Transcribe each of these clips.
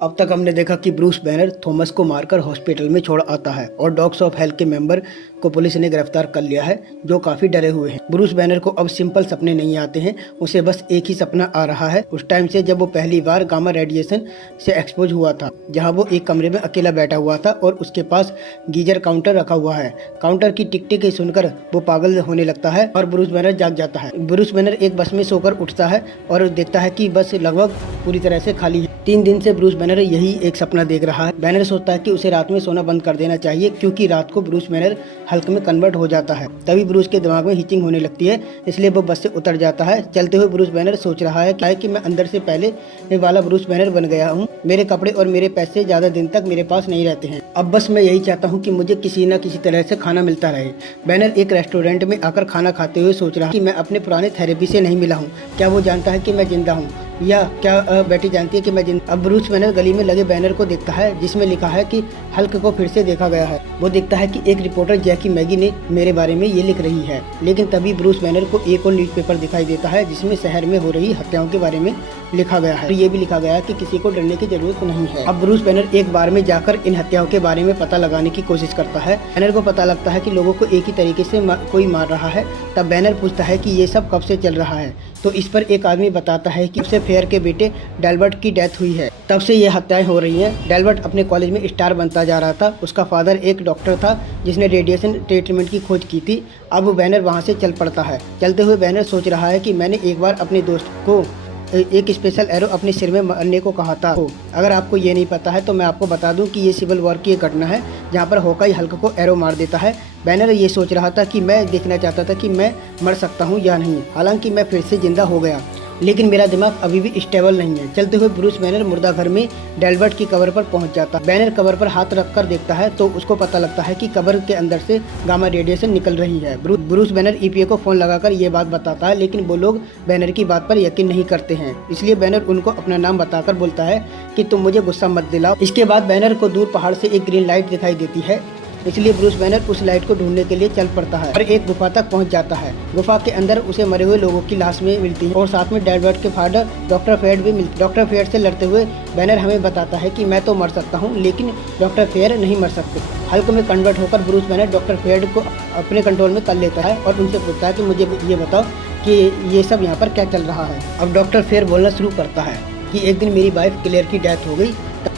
अब तक हमने देखा कि ब्रूस बैनर थॉमस को मारकर हॉस्पिटल में छोड़ आता है और डॉग्स ऑफ हेल्थ के मेंबर को पुलिस ने गिरफ्तार कर लिया है, जो काफी डरे हुए हैं। ब्रूस बैनर को अब सिंपल सपने नहीं आते हैं, उसे बस एक ही सपना आ रहा है उस टाइम से जब वो पहली बार गामा रेडिएशन से एक्सपोज हुआ था, जहां वो एक कमरे में अकेला बैठा हुआ था और उसके पास गीजर काउंटर रखा हुआ है। काउंटर की टिक टिक सुनकर वो पागल होने लगता है और ब्रूस बैनर जाग जाता है। ब्रूस बैनर एक बस में सोकर उठता है और देखता है कि बस लगभग पूरी तरह से खाली है। 3 दिन से ब्रूस बैनर यही एक सपना देख रहा है। बैनर सोचता है कि उसे रात में सोना बंद कर देना चाहिए, क्योंकि रात को ब्रूस बैनर हल्क में कन्वर्ट हो जाता है। तभी ब्रूस के दिमाग में हिचिंग होने लगती है, इसलिए वो बस से उतर जाता है। चलते हुए ब्रूस बैनर सोच रहा है कि मैं अंदर से पहले वाला ब्रूस बैनर बन गया हूँ। मेरे कपड़े और मेरे पैसे ज्यादा दिन तक मेरे पास नहीं रहते हैं। अब बस मैं यही चाहता हूँ कि मुझे किसी न किसी तरह से खाना मिलता रहे। बैनर एक रेस्टोरेंट में आकर खाना खाते हुए सोच रहा है कि मैं अपने पुराने थेरेपी से नहीं मिला हूँ। क्या वो जानता है कि मैं जिंदा हूँ, या क्या बेटी जानती है कि मैं जिंदा। अब ब्रूस बैनर गली में लगे बैनर को देखता है जिसमें लिखा है कि हल्क को फिर से देखा गया है। वो देखता है कि एक रिपोर्टर जैकी मैगी ने मेरे बारे में ये लिख रही है। लेकिन तभी ब्रूस बैनर को एक और न्यूज़पेपर दिखाई देता है जिसमें शहर में हो रही हत्याओं के बारे में लिखा गया है। ये भी लिखा गया है कि किसी को डरने की जरूरत नहीं है। अब ब्रूस बैनर एक बार में जाकर इन हत्याओं के बारे में पता लगाने की कोशिश करता है। बैनर को पता लगता है कि लोगों को एक ही तरीके से कोई मार रहा है। तब बैनर पूछता है कि ये सब कब से चल रहा है, तो इस पर एक आदमी बताता है कि उससे फेयर के बेटे डेल्बर्ट की डेथ हुई है, तब से ये हत्याएं हो रही हैं। डेल्बर्ट अपने कॉलेज में स्टार बनता जा रहा था। उसका फादर एक डॉक्टर था जिसने रेडिएशन ट्रीटमेंट की खोज की थी। अब बैनर वहाँ से चल पड़ता है। चलते हुए बैनर सोच रहा है कि मैंने एक बार अपने दोस्त को एक स्पेशल एरो अपने सिर में मारने को कहा था। अगर आपको ये नहीं पता है तो मैं आपको बता दूं कि ये सिविल वॉर की एक घटना है जहां पर हॉकाई हल्क को एरो मार देता है। बैनर ये सोच रहा था कि मैं देखना चाहता था कि मैं मर सकता हूं या नहीं। हालांकि मैं फिर से जिंदा हो गया, लेकिन मेरा दिमाग अभी भी स्टेबल नहीं है। चलते हुए ब्रूस बैनर मुर्दा घर में डेल्बर्ट की कब्र पर पहुंच जाता है। बैनर कब्र पर हाथ रखकर देखता है तो उसको पता लगता है कि कब्र के अंदर से गामा रेडिएशन निकल रही है। ब्रूस बैनर ईपीए को फोन लगाकर ये बात बताता है, लेकिन वो लोग बैनर की बात पर यकीन नहीं करते हैं। इसलिए बैनर उनको अपना नाम बताकर बोलता है कि तुम मुझे गुस्सा मत दिलाओ। इसके बाद बैनर को दूर पहाड़ से एक ग्रीन लाइट दिखाई देती है, इसलिए ब्रूस बैनर उस लाइट को ढूंढने के लिए चल पड़ता है और एक गुफा तक पहुंच जाता है। गुफा के अंदर उसे मरे हुए लोगों की लाश में मिलती है और साथ में डेल्बर्ट के फादर डॉक्टर फेयर भी मिलती है। डॉक्टर फेयर से लड़ते हुए बैनर हमें बताता है कि मैं तो मर सकता हूं, लेकिन डॉक्टर फेयर नहीं मर सकते। हल्क में कन्वर्ट होकर ब्रूस बैनर डॉक्टर फेयर को अपने कंट्रोल में कर लेता है और उनसे पूछता है कि मुझे ये बताओ कि ये सब यहाँ पर क्या चल रहा है। अब डॉक्टर फेयर बोलना शुरू करता है कि एक दिन मेरी वाइफ क्लेयर की डेथ हो गई,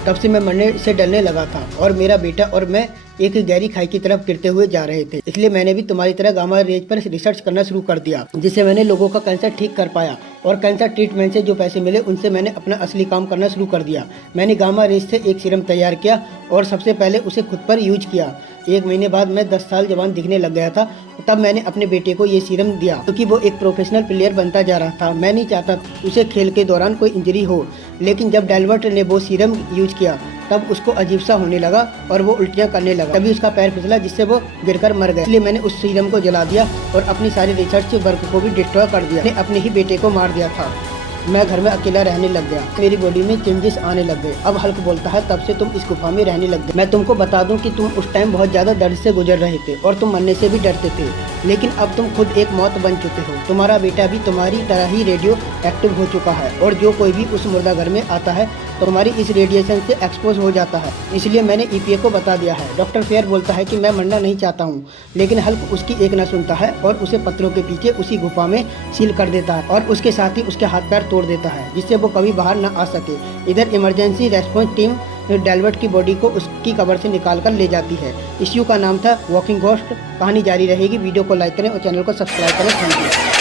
तब से मैं मरने से डरने लगा था और मेरा बेटा और मैं एक गहरी खाई की तरफ गिरते हुए जा रहे थे। इसलिए मैंने भी तुम्हारी तरह गामा रेज पर रिसर्च करना शुरू कर दिया, जिससे मैंने लोगों का कैंसर ठीक कर पाया और कैंसर ट्रीटमेंट से जो पैसे मिले उनसे मैंने अपना असली काम करना शुरू कर दिया। मैंने गामा रेज से एक सीरम तैयार किया और सबसे पहले उसे खुद पर यूज किया। 1 महीने बाद मैं 10 साल जवान दिखने लग गया था। तब मैंने अपने बेटे को ये सीरम दिया, क्योंकि वो एक प्रोफेशनल प्लेयर बनता जा रहा था। मैं नहीं चाहता उसे खेल के दौरान कोई इंजरी हो। लेकिन जब डेल्बर्ट ने वो सीरम यूज किया तब उसको अजीब सा होने लगा और वो उल्टियाँ करने लगा। तभी उसका पैर फिसला जिससे वो गिरकर मर गया। इसलिए मैंने उस सीरम को जला दिया और अपनी सारी रिसर्च वर्क को भी डिस्ट्रॉय कर दिया। मैंने अपने ही बेटे को मार दिया था। मैं घर में अकेला रहने लग गया, मेरी बॉडी में चेंजेस आने लग गए। अब हल्क बोलता है तब से तुम इस गुफा में रहने लग गए। मैं तुमको बता दूं कि तुम उस टाइम बहुत ज्यादा दर्द से गुजर रहे थे और तुम मरने से भी डरते थे, लेकिन अब तुम खुद एक मौत बन चुके हो। तुम्हारा बेटा भी तुम्हारी तरह ही रेडियो एक्टिव हो चुका है और जो कोई भी उस मुर्दा घर में आता है तो तुम्हारी इस रेडिएशन से एक्सपोज हो जाता है। इसलिए मैंने ईपीए को बता दिया है। डॉक्टर फेयर बोलता है कि मैं मरना नहीं चाहता हूँ, लेकिन हल्क उसकी एक न सुनता है और उसे पत्थरों के पीछे उसी गुफा में सील कर देता है और उसके साथ ही उसके हाथ पैर तोड़ देता है, जिससे वो कभी बाहर न आ सके। इधर इमरजेंसी रेस्पॉन्स टीम डेल्बर्ट की बॉडी को उसकी कब्र से निकाल कर ले जाती है। इश्यू का नाम था वॉकिंग घोस्ट। कहानी जारी रहेगी। वीडियो को लाइक करें और चैनल को सब्सक्राइब करें। Thank you.